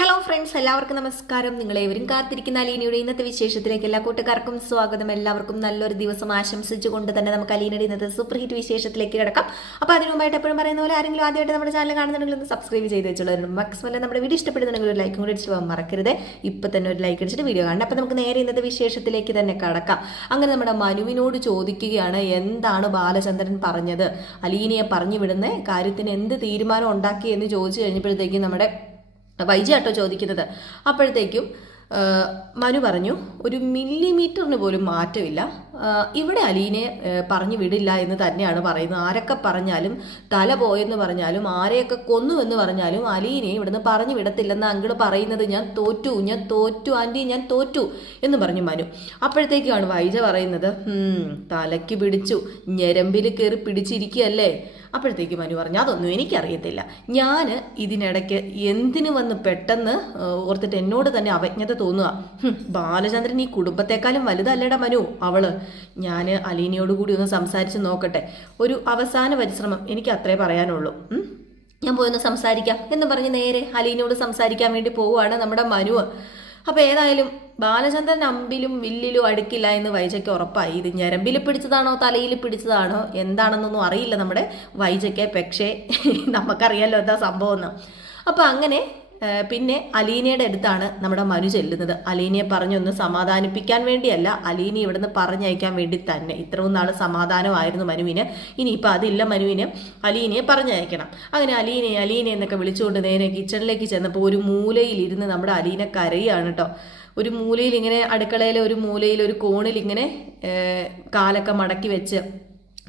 Hello friends എല്ലാവർക്കും നമസ്കാരം. നിങ്ങളേവരും കാത്തിരിക്കുന്ന അലീനയുടെ ഇന്നത്തെ വിശേഷത്തിലേക്ക് എല്ലാ കൂട്ടുകാർക്കും സ്വാഗതം. എല്ലാവർക്കും നല്ലൊരു ദിവസം ആശംസിച്ചുകൊണ്ട് തന്നെ നമുക്ക് അലീനയുടെ ഇന്നത്തെ സൂപ്പർ ഹിറ്റ് വിശേഷത്തിലേക്ക് കിടക്കാം. അപ്പോൾ അതിന് മുമ്പായിട്ട് എപ്പോഴും പറയുന്ന പോലെ ആരെങ്കിലും ആദ്യമായിട്ട് നമ്മുടെ ചാനൽ കാണുന്നുണ്ടെങ്കിൽ ഒന്ന് സബ്സ്ക്രൈബ് ചെയ്ത് വെച്ചുള്ളവരും മാക്സിമം നമ്മുടെ വീഡിയോ ഇഷ്ടപ്പെടുന്നുണ്ടെങ്കിൽ ഒരു ലൈക്കും കൂടി അടിച്ചിട്ട് പോകാൻ മറക്കരുത്. ഇപ്പം തന്നെ ഒരു ലൈക്ക് അടിച്ചിട്ട് വീഡിയോ കാണണം. അപ്പോൾ നമുക്ക് നേരെ ഇന്നത്തെ വിശേഷത്തിലേക്ക് തന്നെ കടക്കാം. അങ്ങനെ നമ്മുടെ മനുവിനോട് ചോദിക്കുകയാണ് എന്താണ് ബാലചന്ദ്രൻ പറഞ്ഞത്? അലീനയെ പറഞ്ഞു വിടുന്ന കാര്യത്തിന് എന്ത് തീരുമാനം ഉണ്ടാക്കി എന്ന് ചോദിച്ചു കഴിഞ്ഞപ്പോഴത്തേക്കും നമ്മുടെ വൈജാട്ടോ ചോദിക്കുന്നത്. അപ്പോഴത്തേക്കും മനു പറഞ്ഞു ഒരു മില്ലിമീറ്ററിന് പോലും മാറ്റമില്ല. ഇവിടെ അലീനെ പറഞ്ഞു വിടില്ല എന്ന് തന്നെയാണ് പറയുന്നത്. ആരൊക്കെ പറഞ്ഞാലും തല പോയെന്ന് പറഞ്ഞാലും ആരെയൊക്കെ കൊന്നു എന്ന് പറഞ്ഞാലും അലീനെ ഇവിടുന്ന് പറഞ്ഞു വിടത്തില്ലെന്ന് അങ്കിൾ പറയുന്നത് ഞാൻ തോറ്റു ഞാൻ തോറ്റു ആന്റി ഞാൻ തോറ്റു എന്ന് പറഞ്ഞു മനു. അപ്പോഴത്തേക്കാണ് വൈജ പറയുന്നത് "ഹും, തലയ്ക്ക് പിടിച്ചു ഞരമ്പിൽ കയറി പിടിച്ചിരിക്കുകയല്ലേ? അപ്പോഴത്തേക്ക് മനു പറഞ്ഞു അതൊന്നും എനിക്കറിയത്തില്ല. ഞാൻ ഇതിനിടയ്ക്ക് എന്തിനു വന്ന് പെട്ടെന്ന് ഓർത്തിട്ട് എന്നോട് തന്നെ അവജ്ഞത തോന്നുക? ബാലചന്ദ്രൻ ഈ കുടുംബത്തെക്കാളും വലുതല്ലേടാ മനു അവൾ. ഞാൻ അലീനയോട് കൂടി ഒന്ന് സംസാരിച്ച് നോക്കട്ടെ. ഒരു അവസാന പരിശ്രമം എനിക്ക് അത്രേ പറയാനുള്ളൂ. ഞാൻ പോയി ഒന്ന് സംസാരിക്കാം. എന്ന് പറഞ്ഞ് നേരെ അലീനയോട് സംസാരിക്കാൻ വേണ്ടി പോവുകയാണ് നമ്മുടെ മനു അപ്പോൾ ഏതായാലും ബാലചന്ദ്രൻ അമ്പിലും വില്ലിലും അടുക്കില്ല എന്ന് വൈജയ്ക്ക് ഉറപ്പായി. ഇത് ഞരമ്പിൽ പിടിച്ചതാണോ തലയിൽ പിടിച്ചതാണോ എന്താണെന്നൊന്നും അറിയില്ല നമ്മുടെ വൈജയ്ക്ക്. പക്ഷേ നമുക്കറിയാലോ എന്താ സംഭവം എന്ന് അപ്പം അങ്ങനെ പിന്നെ അലീനയുടെ അടുത്താണ് നമ്മുടെ മനു ചെല്ലുന്നത്. അലീനയെ പറഞ്ഞൊന്ന് സമാധാനിപ്പിക്കാൻ വേണ്ടിയല്ല അലീന ഇവിടുന്ന് പറഞ്ഞയക്കാൻ വേണ്ടി തന്നെ. ഇത്രയും നാൾ സമാധാനമായിരുന്നു മനുവിന്. ഇനിയിപ്പോൾ അതില്ല മനുവിന്. അലീനയെ പറഞ്ഞയക്കണം. അങ്ങനെ അലീനെ അലീനെ എന്നൊക്കെ വിളിച്ചുകൊണ്ട് നേരെ കിച്ചണിലേക്ക് ചെന്നപ്പോൾ ഒരു മൂലയിലിരുന്ന് നമ്മുടെ അലീന കരയാണ് കേട്ടോ. ഒരു മൂലയിൽ ഇങ്ങനെ അടുക്കളയിലെ ഒരു മൂലയിൽ ഒരു കോണിൽ ഇങ്ങനെ കാലൊക്കെ മടക്കി വെച്ച്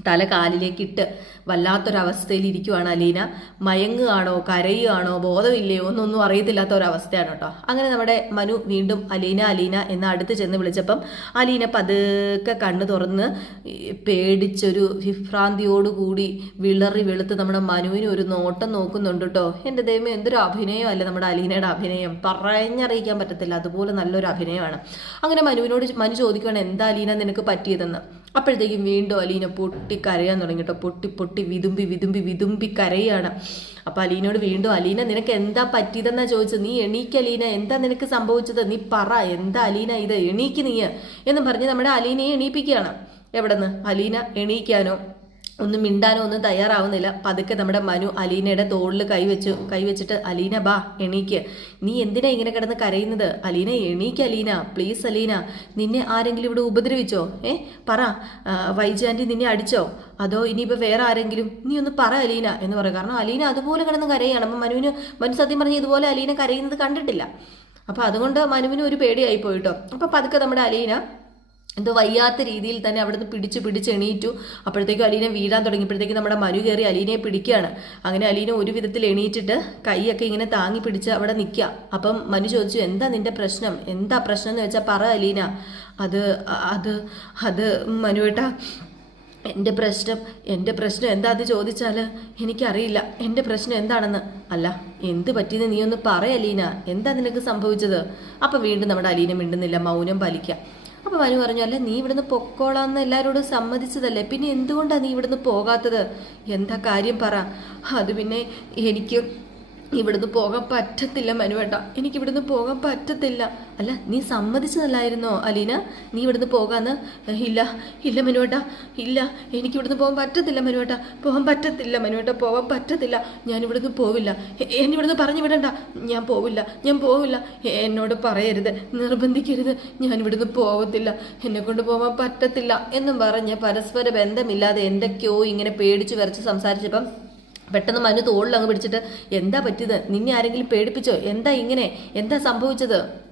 തല കാലിലേക്ക് ഇട്ട് വല്ലാത്തൊരവസ്ഥയിൽ ഇരിക്കുവാണ് അലീന. മയങ്ങുകയാണോ? കരയുകയാണോ? ബോധമില്ലയോ? എന്നൊന്നും അറിയത്തില്ലാത്ത ഒരവസ്ഥയാണ് കേട്ടോ. അങ്ങനെ നമ്മുടെ മനു വീണ്ടും അലീന അലീന എന്ന അടുത്ത് ചെന്ന് വിളിച്ചപ്പം അലീന പതുക്കെ കണ്ണു തുറന്ന് പേടിച്ചൊരു പേടിച്ചൊരു വിഭ്രാന്തിയോടുകൂടി വിളറി വെളുത്ത് നമ്മുടെ മനുവിന് ഒരു നോട്ടം നോക്കുന്നുണ്ട് കേട്ടോ. എന്റെ ദൈവം എന്തൊരു അഭിനയം അല്ല നമ്മുടെ അലീനയുടെ അഭിനയം. പറഞ്ഞറിയിക്കാൻ പറ്റത്തില്ല. അതുപോലെ നല്ലൊരു അഭിനയമാണ് അങ്ങനെ മനുവിനോട് മനു ചോദിക്കുകയാണ് എന്താ അലീന നിനക്ക് പറ്റിയതെന്ന്? അപ്പോഴത്തേക്കും വീണ്ടും അലീന പൊട്ടി കരയാൻ തുടങ്ങിട്ടോ. പൊട്ടി പൊട്ടി വിതുമ്പി വിതുമ്പി വിതുമ്പി കരയാണ്. അപ്പം അലീനോട് വീണ്ടും അലീന നിനക്ക് എന്താ പറ്റിയതെന്നാ ചോദിച്ചത്? നീ എണീക്ക് അലീന. എന്താ നിനക്ക് സംഭവിച്ചത്? നീ പറ. എന്താ അലീന ഇത്? എണീക്ക് നീ? എന്ന് പറഞ്ഞ് നമ്മുടെ അലീനയെ എണീപ്പിക്കുകയാണ്. എവിടെ നിന്ന് അലീന എണീക്കാനോ? ഒന്നും മിണ്ടാനോ ഒന്നും തയ്യാറാവുന്നില്ല. പതുക്കെ നമ്മുടെ മനു അലീനയുടെ തോളിൽ കൈവച്ചു കൈവച്ചിട്ട് അലീന ബാ എണീക്ക്. നീ എന്തിനാ ഇങ്ങനെ കിടന്ന് കരയുന്നത്? അലീന എണീക്ക് അലീന. പ്ലീസ് അലീന. നിന്നെ ആരെങ്കിലും ഇവിടെ ഉപദ്രവിച്ചോ? ഏ പറ. വൈജാന്റി നിന്നെ അടിച്ചോ? അതോ ഇനിയിപ്പോൾ വേറെ ആരെങ്കിലും? നീ ഒന്ന് പറ അലീന എന്ന് പറയും. കാരണം അലീന അതുപോലെ കിടന്ന് കരയാണ്. അപ്പം മനുവിന് മനു സത്യം പറഞ്ഞ് ഇതുപോലെ അലീന കരയുന്നത് കണ്ടിട്ടില്ല. അപ്പോൾ അതുകൊണ്ട് മനുവിന് ഒരു പേടിയായി പോയിട്ടോ. അപ്പോൾ പതുക്കെ നമ്മുടെ അലീന എന്തോ വയ്യാത്ത രീതിയിൽ തന്നെ അവിടുന്ന് പിടിച്ച് പിടിച്ച് എണീറ്റു. അപ്പോഴത്തേക്കും അലീനെ വീഴാൻ തുടങ്ങിയപ്പോഴത്തേക്കും നമ്മുടെ മനു കയറി അലീനയെ പിടിക്കുകയാണ്. അങ്ങനെ അലീന ഒരു വിധത്തിൽ എണീറ്റിട്ട് കൈയൊക്കെ ഇങ്ങനെ താങ്ങി പിടിച്ച് അവിടെ നിൽക്കുക. അപ്പം മനു ചോദിച്ചു എന്താ നിന്റെ പ്രശ്നം? എന്താ പ്രശ്നം എന്ന് വെച്ചാൽ പറ അലീന. അത് അത് അത് മനുവേട്ടാ എന്റെ പ്രശ്നം എന്റെ പ്രശ്നം എന്താ അത് ചോദിച്ചാൽ എനിക്കറിയില്ല. എന്റെ പ്രശ്നം എന്താണെന്ന്. അല്ല എന്ത് പറ്റിയെന്ന് നീ ഒന്ന് പറ അലീന. എന്താ നിനക്ക് സംഭവിച്ചത്? അപ്പം വീണ്ടും നമ്മുടെ അലീന മിണ്ടുന്നില്ല മൗനം പാലിക്കുക. അപ്പം മനു പറഞ്ഞു അല്ല നീ ഇവിടുന്ന് പൊക്കോളാന്ന് എല്ലാവരോടും സമ്മതിച്ചതല്ലേ? പിന്നെ എന്തുകൊണ്ടാണ് നീ ഇവിടുന്ന് പോകാത്തത്? എന്താ കാര്യം പറ. അത് പിന്നെ എനിക്ക് ഇവിടുന്ന് പോകാൻ പറ്റത്തില്ല മനുവേട്ട. എനിക്ക് ഇവിടുന്ന് പോകാൻ പറ്റത്തില്ല. അല്ല നീ സമ്മതിച്ചതല്ലായിരുന്നോ അലീന? നീ ഇവിടുന്ന് പോകാന്ന്? ഇല്ല ഇല്ല മനുവേട്ട ഇല്ല. എനിക്ക് ഇവിടുന്ന് പോകാൻ പറ്റത്തില്ല മനുവേട്ട. പോകാൻ പറ്റത്തില്ല മനുവേട്ട പോകാൻ പറ്റത്തില്ല. ഞാൻ ഇവിടുന്ന് പോവില്ല. എന്നെ ഇവിടുന്ന് പറഞ്ഞു വിടണ്ട. ഞാൻ പോവില്ല ഞാൻ പോവില്ല. എന്നോട് പറയരുത് നിർബന്ധിക്കരുത്. ഞാൻ ഇവിടുന്ന് പോകത്തില്ല എന്നെ കൊണ്ട് പോകാൻ പറ്റത്തില്ല എന്നും പറഞ്ഞ് പരസ്പര ബന്ധമില്ലാതെ എന്തൊക്കെയോ ഇങ്ങനെ പേടിച്ചു വരച്ച് സംസാരിച്ചപ്പം പെട്ടെന്ന് മനു തോളിൽ അങ്ങ് പിടിച്ചിട്ട് എന്താ പറ്റിയത്? നിന്നെ ആരെങ്കിലും പേടിപ്പിച്ചോ? എന്താ ഇങ്ങനെ? എന്താ സംഭവിച്ചത്?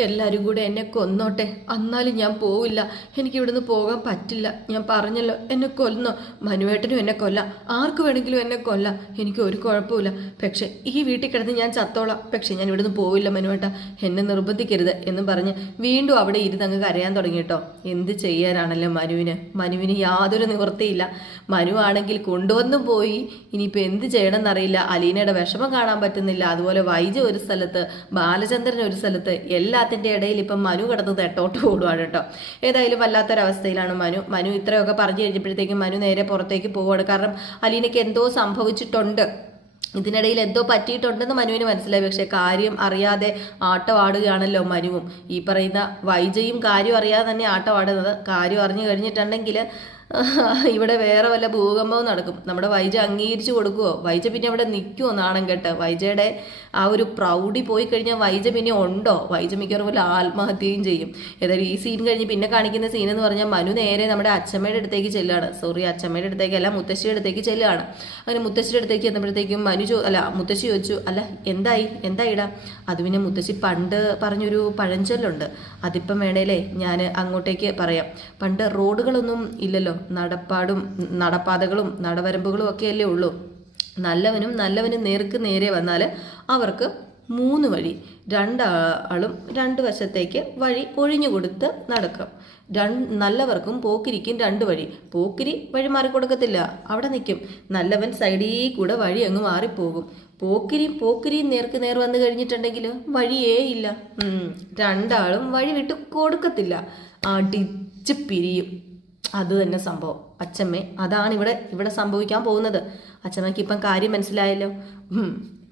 എല്ലാവരും കൂടെ എന്നെ കൊന്നോട്ടെ. എന്നാലും ഞാൻ പോവില്ല. എനിക്ക് ഇവിടുന്ന് പോകാൻ പറ്റില്ല. ഞാൻ പറഞ്ഞല്ലോ എന്നെ കൊല്ലോ മനുവേട്ടനും എന്നെ കൊല്ലാം. ആർക്ക് വേണമെങ്കിലും എന്നെ കൊല്ലാം. എനിക്ക് ഒരു കുഴപ്പമില്ല പക്ഷേ ഈ വീട്ടിൽ കിടന്ന് ഞാൻ ചത്തോളാം. പക്ഷേ ഞാൻ ഇവിടുന്ന് പോവില്ല മനുവേട്ട. എന്നെ നിർബന്ധിക്കരുത് എന്ന് പറഞ്ഞ് വീണ്ടും അവിടെ ഇരുന്ന് അങ്ങ് കരയാൻ തുടങ്ങി കേട്ടോ. എന്ത് ചെയ്യാനാണല്ലോ മനുവിന്? മനുവിന് യാതൊരു നിവൃത്തിയില്ല. മനു ആണെങ്കിൽ കൊണ്ടുവന്നും പോയി. ഇനിയിപ്പോൾ എന്ത് ചെയ്യണമെന്നറിയില്ല. അലീനയുടെ വിഷമം കാണാൻ പറ്റുന്നില്ല. അതുപോലെ വൈജ ഒരു സ്ഥലത്ത് ബാലചന്ദ്രൻ ഒരു സ്ഥലത്ത് എല്ലാത്തിന്റെ ഇടയിൽ ഇപ്പം മനു കിടന്ന് തെട്ടോട്ട് ഓടുവാണ് കേട്ടോ. ഏതായാലും വല്ലാത്തൊരവസ്ഥയിലാണ് മനു. മനു ഇത്രയൊക്കെ പറഞ്ഞു കഴിഞ്ഞപ്പോഴത്തേക്കും മനു നേരെ പുറത്തേക്ക് പോവുകയാണ്. കാരണം അലീനയ്ക്ക് എന്തോ സംഭവിച്ചിട്ടുണ്ട്. ഇതിനിടയിൽ എന്തോ പറ്റിയിട്ടുണ്ടെന്ന് മനുവിന് മനസ്സിലായി. പക്ഷേ കാര്യം അറിയാതെ ആട്ടമാടുകയാണല്ലോ മനുവും. ഈ പറയുന്ന വൈജയും കാര്യം അറിയാതെ തന്നെ ആട്ടമാടുന്നത് കാര്യം അറിഞ്ഞു കഴിഞ്ഞിട്ടുണ്ടെങ്കിൽ ഇവിടെ വേറെ വല്ല ഭൂകമ്പവും നടക്കും. നമ്മുടെ വൈജ അംഗീകരിച്ചു കൊടുക്കുവോ? വൈജ പിന്നെ അവിടെ നിൽക്കുമോ നാണം കേട്ട്. വൈജയുടെ ആ ഒരു പ്രൗഢി പോയി കഴിഞ്ഞാൽ വൈജ പിന്നെ ഉണ്ടോ? വൈജ മിക്കവാറും പോലെ ആത്മഹത്യയും ചെയ്യും. ഏതായാലും ഈ സീൻ കഴിഞ്ഞ് പിന്നെ കാണിക്കുന്ന സീൻ എന്ന് പറഞ്ഞാൽ മനു നേരെ നമ്മുടെ അച്ഛമ്മയുടെ അടുത്തേക്ക് ചെല്ലുകയാണ് സോറി അച്ഛമ്മയുടെ അടുത്തേക്ക് അല്ല മുത്തശ്ശിയുടെ അടുത്തേക്ക് ചെല്ലുകയാണ് അങ്ങനെ മുത്തശ്ശിയുടെ അടുത്തേക്ക് എന്നപ്പോഴത്തേക്കും മനു ചോ അല്ല മുത്തശ്ശി ചോദിച്ചു അല്ല എന്തായി? എന്തായിടാ? അത് പിന്നെ മുത്തശ്ശി പണ്ട് പറഞ്ഞൊരു പഴഞ്ചൊല്ലുണ്ട്. അതിപ്പം വേണേലേ ഞാൻ അങ്ങോട്ടേക്ക് പറയാം. പണ്ട് റോഡുകളൊന്നും ഇല്ലല്ലോ. നടപ്പാടും നടപ്പാതകളും നടവരമ്പുകളും ഒക്കെ അല്ലേ ഉള്ളൂ. നല്ലവനും നല്ലവനും നേർക്ക് നേരെ വന്നാൽ അവർക്ക് മൂന്ന് വഴി രണ്ടാളും രണ്ട് വശത്തേക്ക് വഴി ഒഴിഞ്ഞു കൊടുത്ത് നടക്കും. രണ്ട് നല്ലവർക്കും പോക്കിരിക്കും രണ്ട് വഴി. പോക്കിരി വഴി മാറിക്കൊടുക്കത്തില്ല. അവിടെ നിൽക്കും നല്ലവൻ സൈഡിൽ കൂടെ വഴി അങ്ങ് മാറിപ്പോകും. പോക്കിരിയും പോക്കിരിയും നേർക്ക് നേർ വന്നു കഴിഞ്ഞിട്ടുണ്ടെങ്കിൽ വഴിയേ ഇല്ല. രണ്ടാളും വഴി വിട്ട് കൊടുക്കത്തില്ല. അടിച്ച് പിരിയും. അത് തന്നെ സംഭവം. അച്ഛമ്മേ അതാണ് ഇവിടെ ഇവിടെ സംഭവിക്കാൻ പോകുന്നത്. അച്ഛമ്മയ്ക്ക് ഇപ്പം കാര്യം മനസ്സിലായല്ലോ.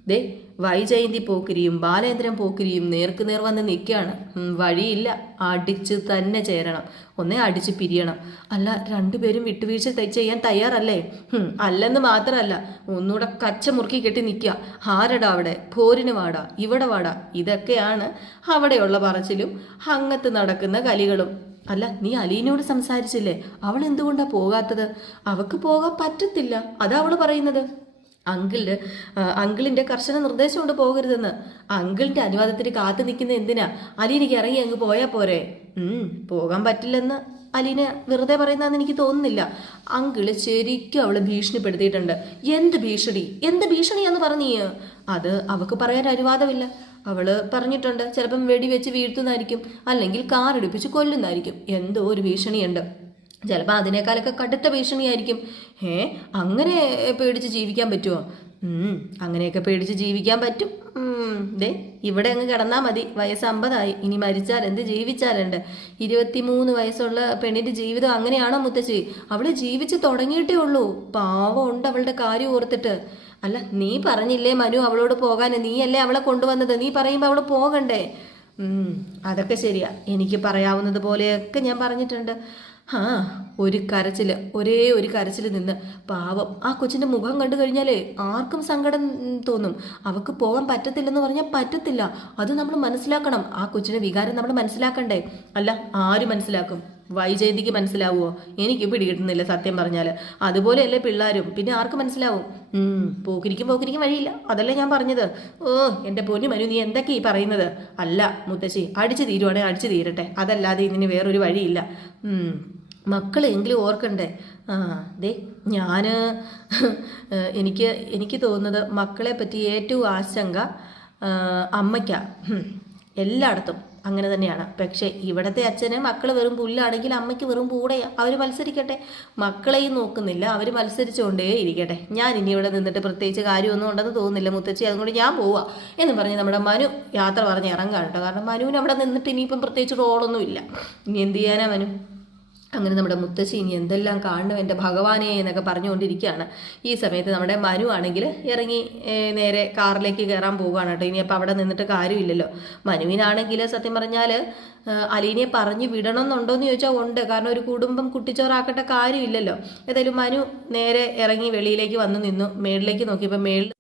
ദേ വൈജയന്തി പോക്കിരിയും ബാലേന്ദ്രൻ പോക്കിരിയും നേർക്ക് നേർ വന്ന് നിൽക്കുകയാണ്. വഴിയില്ല. അടിച്ച് തന്നെ ചേരണം. ഒന്നേ അടിച്ച് പിരിയണം. അല്ല രണ്ടുപേരും വിട്ടുവീഴ്ച ചെയ്യാൻ തയ്യാറല്ലേ? അല്ലെന്ന് മാത്രമല്ല ഒന്നുകൂടെ കച്ച മുറുക്കി കെട്ടി നിൽക്കുക. ആരടാ അവിടെ? പോരിന് വാടാ? ഇവിടെ വാടാ? ഇതൊക്കെയാണ് അവിടെയുള്ള പറച്ചിലും അങ്ങത്ത് നടക്കുന്ന കലികളും. അല്ല നീ അലീനയോട് സംസാരിച്ചില്ലേ? അവൾ എന്തുകൊണ്ടാ പോകാത്തത്? അവക്ക് പോകാൻ പറ്റത്തില്ല. അതാ അവൾ പറയുന്നത്. അങ്കിളിന്റെ ആ, അങ്കിളിന്റെ കർശന നിർദ്ദേശം കൊണ്ട് പോകരുതെന്ന്. അങ്കിളിന്റെ അനുവാദത്തിന് കാത്തു നിൽക്കുന്ന എന്തിനാ? അലീനയ്ക്ക് ഇറങ്ങി അങ്ങ് പോയാ പോരെ? ഉം പോകാൻ പറ്റില്ലെന്ന് അലീന വെറുതെ പറയുന്നതെന്ന് എനിക്ക് തോന്നുന്നില്ല. അങ്കിൾ ശരിക്കും അവളെ ഭീഷണിപ്പെടുത്തിയിട്ടുണ്ട്. എന്ത് ഭീഷണി? എന്ത് ഭീഷണിയാന്ന് പറഞ്ഞീ അത് അവക്ക് പറയാൻ അനുവാദമില്ല. അവൾ പറഞ്ഞിട്ടുണ്ട് ചിലപ്പം വെടിവെച്ച് വീഴ്ത്തുന്നതായിരിക്കും അല്ലെങ്കിൽ കാർ ഇടിപ്പിച്ച് കൊല്ലുന്നതായിരിക്കും. എന്തോ ഒരു ഭീഷണിയുണ്ട്. ചിലപ്പോൾ അതിനേക്കാളൊക്കെ കടുത്ത ഭീഷണിയായിരിക്കും. ഏ അങ്ങനെ പേടിച്ച് ജീവിക്കാൻ പറ്റുമോ അങ്ങനെയൊക്കെ പേടിച്ച് ജീവിക്കാൻ പറ്റും. ദേ ഇവിടെ അങ്ങ് കിടന്നാൽ മതി. വയസ്സ് അമ്പതായി ഇനി മരിച്ചാൽ എന്ത് ജീവിച്ചാലുണ്ട്? ഇരുപത്തിമൂന്ന് വയസ്സുള്ള പെണ്ണിന്റെ ജീവിതം അങ്ങനെയാണോ മുത്തശ്ശി? അവൾ ജീവിച്ച് തുടങ്ങിയിട്ടേ ഉള്ളൂ. പാവം ഉണ്ട് അവളുടെ കാര്യം ഓർത്തിട്ട്. അല്ല നീ പറഞ്ഞില്ലേ മനു അവളോട് പോകാൻ നീയല്ലേ അവളെ കൊണ്ടുവന്നത്? നീ പറയുമ്പോൾ അവൾ പോകണ്ടേ? അതൊക്കെ ശരിയാ. എനിക്ക് പറയാവുന്നത് പോലെയൊക്കെ ഞാൻ പറഞ്ഞിട്ടുണ്ട്. ആ ഒരു കരച്ചിൽ ഒരേ ഒരു കരച്ചിൽ നിന്ന് പാവം. ആ കൊച്ചിന്റെ മുഖം കണ്ടു കഴിഞ്ഞാലേ ആർക്കും സങ്കടം തോന്നും. അവൾക്ക് പോകാൻ പറ്റത്തില്ലെന്ന് പറഞ്ഞാൽ പറ്റത്തില്ല. അത് നമ്മൾ മനസ്സിലാക്കണം. ആ കൊച്ചിന്റെ വികാരം നമ്മൾ മനസ്സിലാക്കണ്ടേ? അല്ല ആര് മനസ്സിലാക്കും? വൈജയന്തിക്ക് മനസ്സിലാവുമോ എനിക്ക് പിടികിട്ടുന്നില്ല സത്യം പറഞ്ഞാൽ അതുപോലെയല്ലേ പിള്ളേരും. പിന്നെ ആർക്ക് മനസ്സിലാവും? പോക്കിരിക്കും പോക്കിരിക്കും വഴിയില്ല. അതല്ലേ ഞാൻ പറഞ്ഞത്. ഓ എന്റെ പൊന്നു മനു നീ എന്തൊക്കെ ഈ പറയുന്നത്? അല്ല മുത്തശ്ശി അടിച്ചു തീരുവാണെങ്കിൽ അടിച്ചു തീരട്ടെ. അതല്ലാതെ ഇതിന് വേറൊരു വഴിയില്ല. മക്കളെങ്കിലും ഓർക്കണ്ടേ? ആ ദേ ഞാൻ എനിക്ക് എനിക്ക് തോന്നുന്നത് മക്കളെ പറ്റി ഏറ്റവും ആശങ്ക അമ്മയ്ക്കാ. എല്ലായിടത്തും. അങ്ങനെ തന്നെയാണ്. പക്ഷേ ഇവിടുത്തെ അച്ഛന് മക്കൾ വെറും പുല്ലാണെങ്കിൽ അമ്മയ്ക്ക് വെറും പൂടയാ അവർ മത്സരിക്കട്ടെ. മക്കളെയും നോക്കുന്നില്ല അവർ മത്സരിച്ചുകൊണ്ടേ ഇരിക്കട്ടെ. ഞാൻ ഇനി ഇവിടെ നിന്നിട്ട് പ്രത്യേകിച്ച് കാര്യമൊന്നും ഉണ്ടെന്ന് തോന്നുന്നില്ല മുത്തച്ഛി. അതുകൊണ്ട് ഞാൻ പോവാ എന്ന് പറഞ്ഞ് നമ്മുടെ മനു യാത്ര പറഞ്ഞ് ഇറങ്ങാൻ കാരണം മനുവിന് അവിടെ നിന്നിട്ട് ഇനിയിപ്പം പ്രത്യേകിച്ച് റോളൊന്നും ഇല്ല ഇനി എന്ത് ചെയ്യാനാ മനു? അങ്ങനെ നമ്മുടെ മുത്തശ്ശി ഇനി എന്തെല്ലാം കാണണം എന്റെ ഭഗവാനെ എന്നൊക്കെ പറഞ്ഞുകൊണ്ടിരിക്കുകയാണ്. ഈ സമയത്ത് നമ്മുടെ മനു ആണെങ്കിൽ ഇറങ്ങി നേരെ കാറിലേക്ക് കയറാൻ പോവുകയാണ് കേട്ടോ. ഇനി അപ്പോൾ അവിടെ നിന്നിട്ട് കാര്യമില്ലല്ലോ. മനുവിനാണെങ്കിൽ സത്യം പറഞ്ഞാൽ അലീനെ പറഞ്ഞു വിടണം എന്നുണ്ടോയെന്ന് ചോദിച്ചാൽ ഉണ്ട്. കാരണം ഒരു കുടുംബം കുട്ടിച്ചോറാക്കേണ്ട കാര്യമില്ലല്ലോ. ഏതായാലും മനു നേരെ ഇറങ്ങി വെളിയിലേക്ക് വന്ന് നിന്നു. മേളിലേക്ക് നോക്കിയപ്പോൾ മേളിൽ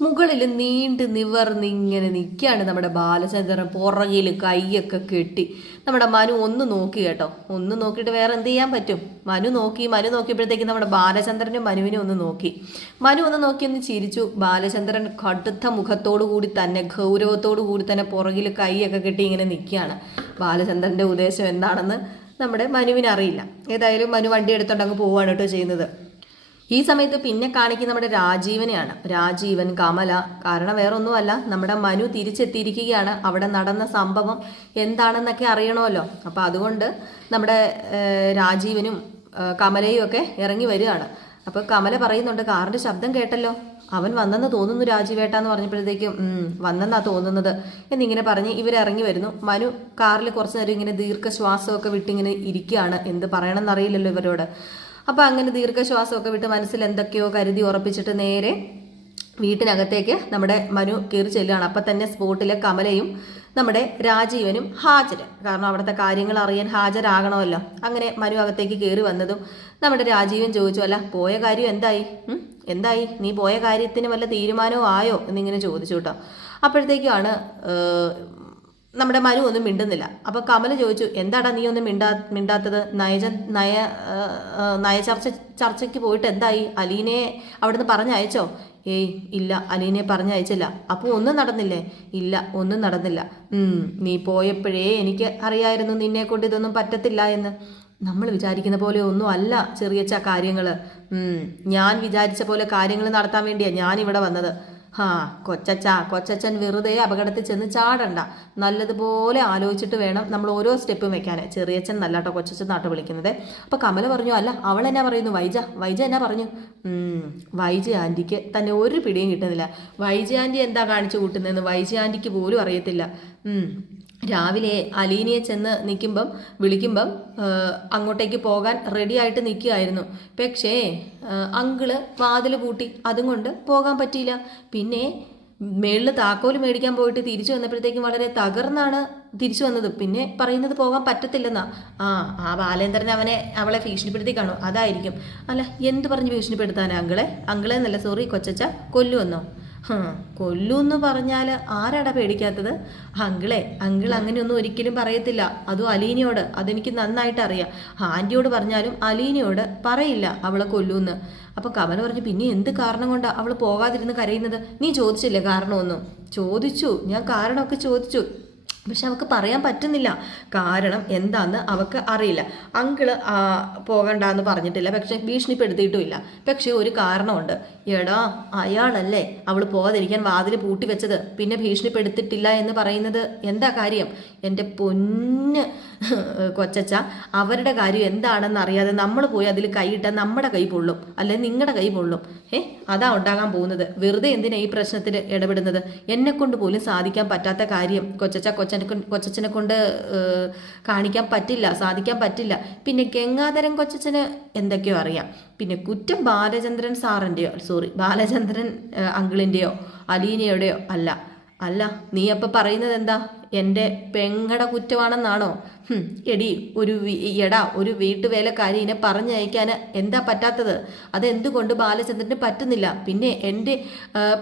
മുകളിൽ നീണ്ട് നിവർന്നിങ്ങനെ നിൽക്കുകയാണ് നമ്മുടെ ബാലചന്ദ്രൻ. പുറകിൽ കൈയൊക്കെ കെട്ടി. നമ്മുടെ മനു ഒന്ന് നോക്കി കേട്ടോ. ഒന്ന് നോക്കിയിട്ട് വേറെ എന്ത് ചെയ്യാൻ പറ്റും? മനു നോക്കി മനു നോക്കിയപ്പോഴത്തേക്ക് നമ്മുടെ ബാലചന്ദ്രനും മനുവിനെ ഒന്ന് നോക്കി. മനു ഒന്ന് നോക്കി ഒന്ന് ചിരിച്ചു. ബാലചന്ദ്രൻ കടുത്ത മുഖത്തോടു കൂടി തന്നെ ഗൗരവത്തോടു കൂടി തന്നെ പുറകിൽ കൈയൊക്കെ കെട്ടി ഇങ്ങനെ നിൽക്കുകയാണ് ബാലചന്ദ്രന്റെ ഉദ്ദേശം എന്താണെന്ന് നമ്മുടെ മനുവിനറിയില്ല. ഏതായാലും മനു വണ്ടി എടുത്തോണ്ട് അങ്ങ് പോവുകയാണ് കേട്ടോ ചെയ്യുന്നത്. ഈ സമയത്ത് പിന്നെ കാണിക്കുന്ന നമ്മുടെ രാജീവനെയാണ്. രാജീവൻ കമല കാരണം വേറൊന്നുമല്ല നമ്മുടെ മനു തിരിച്ചെത്തിയിരിക്കുകയാണ്. അവിടെ നടന്ന സംഭവം എന്താണെന്നൊക്കെ അറിയണമല്ലോ. അപ്പം അതുകൊണ്ട് നമ്മുടെ രാജീവനും കമലയും ഒക്കെ ഇറങ്ങി വരികയാണ്. അപ്പോൾ കമല പറയുന്നുണ്ട് കാറിന്റെ ശബ്ദം കേട്ടല്ലോ. അവൻ വന്നെന്ന് തോന്നുന്നു രാജീവേട്ട എന്ന് പറഞ്ഞപ്പോഴത്തേക്കും വന്നെന്നാ തോന്നുന്നത് എന്നിങ്ങനെ പറഞ്ഞ് ഇവരിറങ്ങി വരുന്നു. മനു കാറിൽ കുറച്ച് നേരം ഇങ്ങനെ ദീർഘശ്വാസമൊക്കെ വിട്ടിങ്ങനെ ഇരിക്കുകയാണ്. എന്ത് പറയണമെന്നറിയില്ലല്ലോ ഇവരോട്. അപ്പോൾ അങ്ങനെ ദീർഘശ്വാസമൊക്കെ വിട്ട് മനസ്സിൽ എന്തൊക്കെയോ കരുതി ഉറപ്പിച്ചിട്ട് നേരെ വീട്ടിനകത്തേക്ക് നമ്മുടെ മനു കയറി ചെല്ലുകയാണ്. അപ്പം തന്നെ സ്പോട്ടിലെ കമലയും നമ്മുടെ രാജീവനും ഹാജർ കാരണം അവിടുത്തെ കാര്യങ്ങൾ അറിയാൻ ഹാജരാകണമല്ലോ. അങ്ങനെ മനു അകത്തേക്ക് കയറി വന്നതും നമ്മുടെ രാജീവൻ ചോദിച്ചു അല്ല പോയ കാര്യം എന്തായി? എന്തായി? നീ പോയ കാര്യത്തിന് വല്ല തീരുമാനവും ആയോ? എന്നിങ്ങനെ ചോദിച്ചു കേട്ടോ. അപ്പോഴത്തേക്കുമാണ് ഏഹ്, നമ്മുടെ മനു ഒന്നും മിണ്ടുന്നില്ല. അപ്പോൾ കമല ചോദിച്ചു എന്താടാ നീ ഒന്നും മിണ്ടാ മിണ്ടാത്തത്? നയജ നയ നയ ചർച്ച നയചർച്ച ചർച്ചയ്ക്ക് പോയിട്ട് എന്തായി? അലീനെ അവിടുന്ന് പറഞ്ഞയച്ചോ? ഏയ് ഇല്ല അലീനെ പറഞ്ഞയച്ചില്ല. അപ്പോൾ ഒന്നും നടന്നില്ലേ? ഇല്ല ഒന്നും നടന്നില്ല. നീ പോയപ്പോഴേ എനിക്ക് അറിയായിരുന്നു നിന്നെ കൊണ്ട് ഇതൊന്നും പറ്റത്തില്ല എന്ന്. നമ്മൾ വിചാരിക്കുന്ന പോലെ ഒന്നും അല്ല ചെറിയച്ച കാര്യങ്ങൾ ഞാൻ വിചാരിച്ച പോലെ കാര്യങ്ങൾ നടത്താൻ വേണ്ടിയാ ഞാൻ ഇവിടെ വന്നത്. ഹാ കൊച്ചച്ച കൊച്ചച്ചൻ വെറുതെ അപകടത്തിൽ ചെന്ന് ചാടണ്ട. നല്ലതുപോലെ ആലോചിച്ചിട്ട് വേണം നമ്മൾ ഓരോ സ്റ്റെപ്പും വെക്കാൻ ചെറിയച്ചൻ നല്ല കേട്ടോ കൊച്ചച്ചൻ നാട്ട് വിളിക്കുന്നത്. അപ്പോൾ കമല പറഞ്ഞു അല്ല അവൾ എന്നാ പറയുന്നു? വൈജ വൈജ എന്നാ പറഞ്ഞു? വൈജ ആന്റിക്ക് തന്നെ ഒരു പിടിയും കിട്ടുന്നില്ല. വൈജ ആന്റി എന്താ കാണിച്ചു കൂട്ടുന്നതെന്ന് വൈജ ആന്റിക്ക് പോലും അറിയത്തില്ല. രാവിലെ അലീനയെ ചെന്ന് നിൽക്കുമ്പം വിളിക്കുമ്പം അങ്ങോട്ടേക്ക് പോകാൻ റെഡി ആയിട്ട് നിൽക്കുകയായിരുന്നു. പക്ഷേ അങ്കിൾ വാതിൽ പൂട്ടി. അതും കൊണ്ട് പോകാൻ പറ്റിയില്ല. പിന്നെ മേളിൽ താക്കോൽ മേടിക്കാൻ പോയിട്ട് തിരിച്ചു വന്നപ്പോഴത്തേക്കും വളരെ തകർന്നാണ് തിരിച്ചു വന്നത്. പിന്നെ പറയുന്നത് പോകാൻ പറ്റത്തില്ലെന്നാ. ആ ആ ബാലേന്ദ്രൻ അവനെ അവളെ ഭീഷണിപ്പെടുത്തി കാണും. അതായിരിക്കും. അല്ല എന്ത് പറഞ്ഞ് ഭീഷണിപ്പെടുത്താനാ അങ്കിളെ? അങ്കിളെ എന്നല്ല സോറി കൊച്ചച്ച കൊല്ലുവന്നോ? കൊല്ലൂന്ന് പറഞ്ഞാൽ ആരാടാ പേടിക്കാത്തത്? അങ്കിളെ അങ്കിൾ അങ്ങനെയൊന്നും ഒരിക്കലും പറയത്തില്ല. അതും അലീനയോട്? അതെനിക്ക് നന്നായിട്ട് അറിയാം ആന്റിയോട് പറഞ്ഞാലും അലീനയോട് പറയില്ല അവളെ കൊല്ലൂന്ന്. അപ്പോൾ കമൽ പറഞ്ഞു പിന്നെ എന്ത് കാരണം കൊണ്ടാ അവൾ പോകാതിരുന്ന് കരയുന്നത്? നീ ചോദിച്ചില്ലേ കാരണമൊന്നും? ചോദിച്ചു. ഞാൻ കാരണമൊക്കെ ചോദിച്ചു. പക്ഷെ അവൾക്ക് പറയാൻ പറ്റുന്നില്ല. കാരണം എന്താന്ന് അവൾക്ക് അറിയില്ല. അങ്കിൾ പോകണ്ട എന്ന് പറഞ്ഞിട്ടില്ല. പക്ഷെ ഭീഷണിപ്പെടുത്തിയിട്ടുമില്ല. പക്ഷെ ഒരു കാരണമുണ്ട്. എടാ അയാളല്ലേ അവൾ പോകാതിരിക്കാൻ വാതിൽ പൂട്ടി വെച്ചത്. പിന്നെ ഭീഷണിപ്പെടുത്തിയിട്ടില്ല എന്ന് പറയുന്നത് എന്താ കാര്യം? എന്റെ പൊന്ന് കൊച്ചച്ച അവരുടെ കാര്യം എന്താണെന്ന് അറിയാതെ നമ്മൾ പോയി അതിൽ കൈയിട്ട നമ്മുടെ കൈ പൊള്ളും. അല്ലെ നിങ്ങളുടെ കൈ പൊള്ളും. ഏ അതാ ഉണ്ടാകാൻ പോകുന്നത്. വെറുതെ എന്തിനാ ഈ പ്രശ്നത്തിൽ ഇടപെടുന്നത്? എന്നെക്കൊണ്ട് പോലും സാധിക്കാൻ പറ്റാത്ത കാര്യം. കൊച്ചച്ച കൊച്ചനെ കൊണ്ട് കൊച്ചച്ചനെ കൊണ്ട് കാണിക്കാൻ പറ്റില്ല സാധിക്കാൻ പറ്റില്ല. പിന്നെ ഗംഗാധരൻ കൊച്ചച്ചന് എന്തൊക്കെയോ അറിയാം. പിന്നെ കുറ്റം ബാലചന്ദ്രൻ സാറിന്റെയോ സോറി ബാലചന്ദ്രൻ അങ്കിളിന്റെയോ അലീനയുടെയോ അല്ല. അല്ല നീ അപ്പം പറയുന്നത് എന്താ? എന്റെ പെങ്ങട കുറ്റമാണെന്നാണോ? എടി ഒരു എടാ ഒരു വീട്ടുവേലക്കാരിനെ പറഞ്ഞയക്കാൻ എന്താ പറ്റാത്തത്? അതെന്തുകൊണ്ട് ബാലചന്ദ്രന് പറ്റുന്നില്ല? പിന്നെ എന്റെ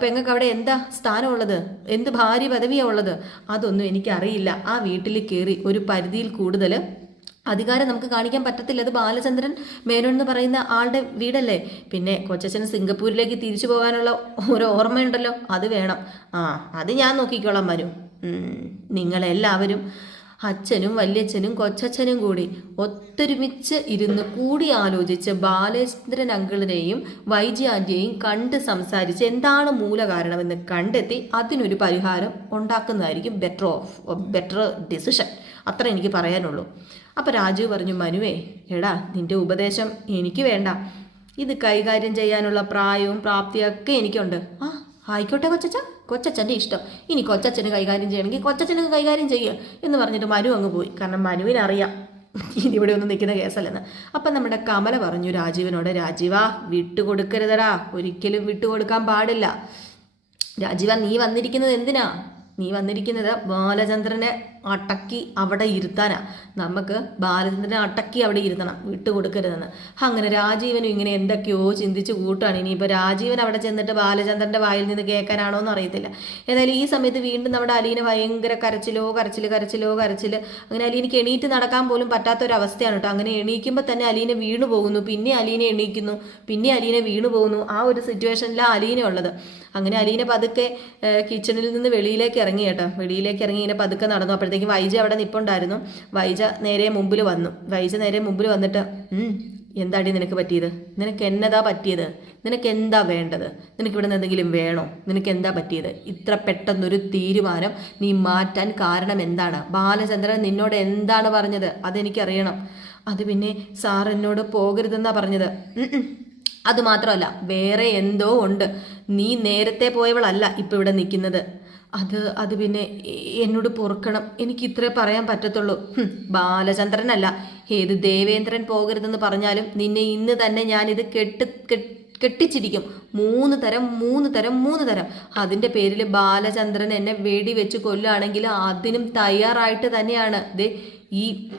പെങ്ങൾക്ക് അവിടെ എന്താ സ്ഥാനമുള്ളത്? എന്ത് ഭാര്യ പദവിയാണ് ഉള്ളത്? അതൊന്നും എനിക്കറിയില്ല. ആ വീട്ടിൽ കയറി ഒരു പരിധിയിൽ കൂടുതൽ അധികാരം നമുക്ക് കാണിക്കാൻ പറ്റത്തില്ല. അത് ബാലചന്ദ്രൻ മേനോൻ എന്ന് പറയുന്ന ആളുടെ വീടല്ലേ? പിന്നെ കൊച്ചച്ഛന് സിംഗപ്പൂരിലേക്ക് തിരിച്ചു പോകാനുള്ള ഒരു ഓർമ്മയുണ്ടല്ലോ. അത് വേണം. ആ അത് ഞാൻ നോക്കിക്കോളാം ഉം, നിങ്ങളെല്ലാവരും അച്ഛനും വല്യച്ഛനും കൊച്ചച്ഛനും കൂടി ഒത്തൊരുമിച്ച് ഇരുന്ന് കൂടി ആലോചിച്ച് ബാലചന്ദ്രൻ അങ്കിളിനെയും വൈജി ആന്റിയെയും കണ്ട് സംസാരിച്ച് എന്താണ് മൂലകാരണമെന്ന് കണ്ടെത്തി അതിനൊരു പരിഹാരം ഉണ്ടാക്കുന്നതായിരിക്കും ബെറ്റർ ഓഫ് ബെറ്റർ ഡിസിഷൻ അത്ര എനിക്ക് പറയാനുള്ളൂ. അപ്പോൾ രാജു പറഞ്ഞു മനുവേ എടാ നിന്റെ ഉപദേശം എനിക്ക് വേണ്ട. ഇത് കൈകാര്യം ചെയ്യാനുള്ള പ്രായവും പ്രാപ്തിയൊക്കെ എനിക്കുണ്ട്. ആ ആയിക്കോട്ടെ കൊച്ചച്ച. കൊച്ചച്ഛന്റെ ഇഷ്ടം. ഇനി കൊച്ചച്ഛന് കൈകാര്യം ചെയ്യണമെങ്കിൽ കൊച്ചച്ഛന് കൈകാര്യം ചെയ്യുക എന്ന് പറഞ്ഞിട്ട് മനു അങ്ങ് പോയി. കാരണം മനുവിനറിയാം ഇവിടെ ഒന്നും നിൽക്കുന്ന കേസല്ലെന്ന്. അപ്പം നമ്മുടെ കമല പറഞ്ഞു രാജീവനോട് രാജീവാ വിട്ടുകൊടുക്കരുതടാ. ഒരിക്കലും വിട്ടുകൊടുക്കാൻ പാടില്ല. രാജീവ നീ വന്നിരിക്കുന്നത് എന്തിനാ? നീ വന്നിരിക്കുന്നത് ബാലചന്ദ്രനെ അടക്കി അവിടെ ഇരുത്താനാ. നമുക്ക് ബാലചന്ദ്രനെ അടക്കി അവിടെ ഇരുത്തണം വിട്ടു കൊടുക്കരുതെന്ന് അങ്ങനെ രാജീവനും ഇങ്ങനെ എന്തൊക്കെയോ ചിന്തിച്ച് കൂട്ടാണ് ഇനിയിപ്പോൾ രാജീവൻ അവിടെ ചെന്നിട്ട് ബാലചന്ദ്രന്റെ വായിൽ നിന്ന് കേൾക്കാനാണോ എന്ന് അറിയത്തില്ല. ഏതായാലും ഈ സമയത്ത് വീണ്ടും നമ്മുടെ അലീന ഭയങ്കര കരച്ചിലോ കരച്ചിൽ കരച്ചിലോ കരച്ചിൽ അങ്ങനെ അലീനയ്ക്ക് എണീറ്റ് നടക്കാൻ പോലും പറ്റാത്തൊരവസ്ഥയാണ് കേട്ടോ. അങ്ങനെ എണീക്കുമ്പോൾ തന്നെ അലീന വീണു പോകുന്നു പിന്നെ അലീന എണീക്കുന്നു. പിന്നെ അലീന വീണു പോകുന്നു ആ ഒരു സിറ്റുവേഷനിലാണ് അലീന ഉള്ളത് അങ്ങനെ അലീന പതുക്കെ കിച്ചണിൽ നിന്ന് വെളിയിലേക്ക് ഇറങ്ങി കേട്ടോ. വെളിയിലേക്ക് ഇറങ്ങി ഇങ്ങനെ പതുക്കെ നടന്നു. അപ്പോഴത്തേക്കും വൈജ അവിടെ നിപ്പുണ്ടായിരുന്നു. വൈജ നേരെ മുമ്പിൽ വന്നു. വൈജ നേരെ മുമ്പിൽ വന്നിട്ട് എന്താടി നിനക്ക് പറ്റിയത്? നിനക്ക് എന്നതാ പറ്റിയത്? നിനക്ക് എന്താ വേണ്ടത്? നിനക്ക് ഇവിടെ നിന്ന് എന്തെങ്കിലും വേണോ? നിനക്ക് എന്താ പറ്റിയത്? ഇത്ര പെട്ടെന്നൊരു തീരുമാനം നീ മാറ്റാൻ കാരണം എന്താണ്? ബാലചന്ദ്രൻ നിന്നോട് എന്താണ് പറഞ്ഞത്? അതെനിക്കറിയണം. അത് പിന്നെ സാർ എന്നോട് പോകരുതെന്നാ പറഞ്ഞത്. അത് മാത്രമല്ല വേറെ എന്തോ ഉണ്ട്. നീ നേരത്തെ പോയവളല്ല ഇപ്പോൾ ഇവിടെ നിൽക്കുന്നത്. അത് അത് പിന്നെ എന്നോട് പൊറുക്കണം. എനിക്ക് ഇത്രേ പറയാൻ പറ്റത്തുള്ളൂ. ബാലചന്ദ്രനല്ല. ഏത് ദേവേന്ദ്രൻ പോകരുതെന്ന് പറഞ്ഞാലും നിന്നെ ഇന്ന് തന്നെ ഞാനിത് കെട്ട് കെട്ട് കെട്ടിച്ചിരിക്കും. മൂന്ന് തരം മൂന്ന് തരം മൂന്ന് തരം. അതിന്റെ പേരിൽ ബാലചന്ദ്രൻ എന്നെ വെടിവെച്ച് കൊല്ലുകയാണെങ്കിൽ അതിനും തയ്യാറായിട്ട് തന്നെയാണ്. ദേ ഈ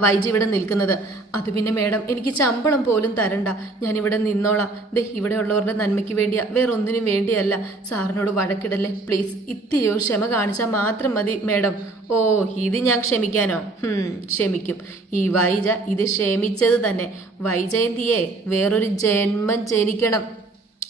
വൈജി ഇവിടെ നിൽക്കുന്നത്. അത് പിന്നെ മേഡം എനിക്ക് ശമ്പളം പോലും തരണ്ട. ഞാനിവിടെ നിന്നോളാം. ദേ ഇവിടെ ഉള്ളവരുടെ നന്മയ്ക്ക് വേണ്ടിയാ. വേറൊന്നിനും വേണ്ടിയല്ല. സാറിനോട് വഴക്കിടല്ലേ. പ്ലീസ് ഇത്തിരിയോ ക്ഷമ കാണിച്ചാൽ മാത്രം മതി മേഡം. ഓ ഇത് ഞാൻ ക്ഷമിക്കാനോ? ക്ഷമിക്കും. ഈ വൈജ ഇത് ക്ഷമിച്ചത് തന്നെ. വൈജയന്തിയെ വേറൊരു ജന്മം ജനിക്കണം.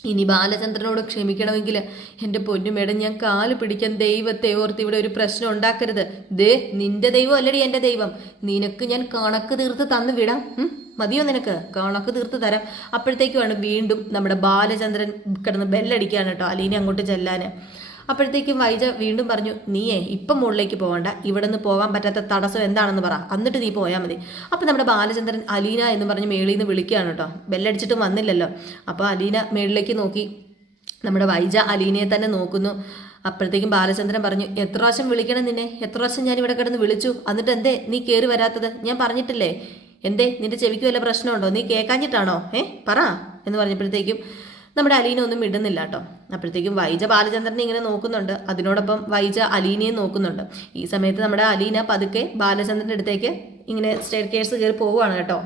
ഇനി ബാലചന്ദ്രനോട് ക്ഷമിക്കണമെങ്കിൽ എന്റെ പൊന്നുമേടം ഞാൻ കാൽ പിടിക്കാൻ ദൈവത്തെ ഓർത്ത് ഇവിടെ ഒരു പ്രശ്നം ഉണ്ടാക്കരുത്. ദേ നിന്റെ ദൈവം അല്ലടി എന്റെ ദൈവം. നിനക്ക് ഞാൻ കണക്ക് തീർത്ത് തന്നു വിടാം. മതിയോ നിനക്ക്? കണക്ക് തീർത്ത് തരാം. അപ്പോഴത്തേക്കുമാണ് വീണ്ടും നമ്മുടെ ബാലചന്ദ്രൻ കിടന്ന് ബെല്ലടിക്കാൻ കേട്ടോ അലീനെ അങ്ങോട്ട് ചെല്ലാൻ അപ്പോഴത്തേക്കും വൈജ വീണ്ടും പറഞ്ഞു നീയേ ഇപ്പം മുകളിലേക്ക് പോകണ്ട. ഇവിടെ നിന്ന് പോകാൻ പറ്റാത്ത തടസ്സം എന്താണെന്ന് പറ. എന്നിട്ട് നീ പോയാൽ മതി. അപ്പം നമ്മുടെ ബാലചന്ദ്രൻ അലീന എന്ന് പറഞ്ഞ് മേളിൽ നിന്ന് വിളിക്കുകയാണ് കേട്ടോ. ബെല്ലടിച്ചിട്ടും വന്നില്ലല്ലോ. അപ്പോൾ അലീന മേളിലേക്ക് നോക്കി. നമ്മുടെ വൈജ അലീനയെ തന്നെ നോക്കുന്നു. അപ്പോഴത്തേക്കും ബാലചന്ദ്രൻ പറഞ്ഞു എത്ര പ്രാവശ്യം വിളിക്കണം നിന്നെ? എത്ര പ്രാവശ്യം ഞാൻ ഇവിടെ കിടന്ന് വിളിച്ചു? എന്നിട്ട് എന്തേ? നീ കയറി വരാത്തത്? ഞാൻ പറഞ്ഞിട്ടില്ലേ? എന്തേ? നിന്റെ ചെവിക്ക് വല്ല പ്രശ്നമുണ്ടോ? നീ കേൾക്കാഞ്ഞിട്ടാണോ? ഏ? പറ എന്ന് പറഞ്ഞപ്പോഴത്തേക്കും നമ്മുടെ അലീന ഒന്നും ഇടുന്നില്ല കേട്ടോ. അപ്പോഴത്തേക്കും വൈജ ബാലചന്ദ്രനെ ഇങ്ങനെ നോക്കുന്നുണ്ട്. അതിനോടൊപ്പം വൈജ അലീനയെ നോക്കുന്നുണ്ട്. ഈ സമയത്ത് നമ്മുടെ അലീന പതുക്കെ ബാലചന്ദ്രന്റെ അടുത്തേക്ക് ഇങ്ങനെ സ്റ്റേർ കേസ് കയറി പോവുകയാണ് കേട്ടോ.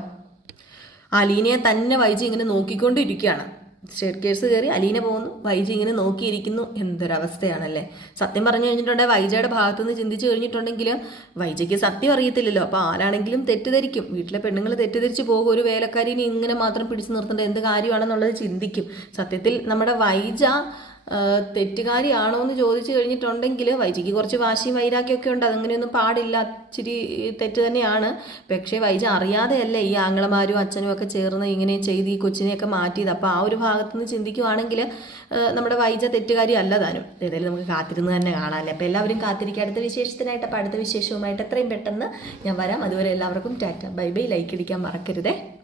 അലീനയെ തന്നെ വൈജ ഇങ്ങനെ നോക്കിക്കൊണ്ടിരിക്കുകയാണ്. സ്റ്റെയർ കേസ് കയറി അലീന പോകുന്നു. വൈജി ഇങ്ങനെ നോക്കിയിരിക്കുന്നു. എന്തൊരവസ്ഥയാണല്ലേ? സത്യം പറഞ്ഞു കഴിഞ്ഞിട്ടുണ്ടെങ്കിൽ വൈജയുടെ ഭാഗത്തു നിന്ന് ചിന്തിച്ചു കഴിഞ്ഞിട്ടുണ്ടെങ്കിൽ വൈജയ്ക്ക് സത്യം അറിയത്തില്ലല്ലോ. അപ്പോൾ ആരാണെങ്കിലും തെറ്റിദ്ധരിക്കും. വീട്ടിലെ പെണ്ണുങ്ങൾ തെറ്റിദ്ധരിച്ച് പോകും. ഒരു വേലക്കാരിനെ ഇങ്ങനെ മാത്രം പിടിച്ചു നിർത്തേണ്ട എന്ത് കാര്യമാണെന്നുള്ളത് ചിന്തിക്കും. സത്യത്തിൽ നമ്മുടെ വൈജ തെറ്റുകാരിയാണോ എന്ന് ചോദിച്ചു കഴിഞ്ഞിട്ടുണ്ടെങ്കിൽ വൈജിക്ക് കുറച്ച് വാശിയും വൈരാഗ്യമൊക്കെ ഉണ്ട്. അതങ്ങനെയൊന്നും പാടില്ല. ഇച്ചിരി തെറ്റ് തന്നെയാണ്. പക്ഷേ വൈജ അറിയാതെയല്ലേ ഈ ആങ്ങളമാരും അച്ഛനും ഒക്കെ ചേർന്ന് ഇങ്ങനെ ചെയ്ത് ഈ കൊച്ചിനെയൊക്കെ മാറ്റിയത്. അപ്പോൾ ആ ഒരു ഭാഗത്തു നിന്ന് ചിന്തിക്കുവാണെങ്കിൽ നമ്മുടെ വൈജ തെറ്റുകാരി അല്ല താനും. ഏതായാലും നമുക്ക് കാത്തിരുന്ന് തന്നെ കാണാമല്ലേ അപ്പോൾ എല്ലാവരും കാത്തിരിക്കുക അടുത്ത വിശേഷത്തിനായിട്ട് അപ്പോൾ അടുത്ത വിശേഷവുമായിട്ട് എത്രയും പെട്ടെന്ന് ഞാൻ വരാം. അതുവരെ എല്ലാവർക്കും ടാറ്റ. Bye bye. ലൈക്ക് ഇടിക്കാൻ മറക്കരുതേ.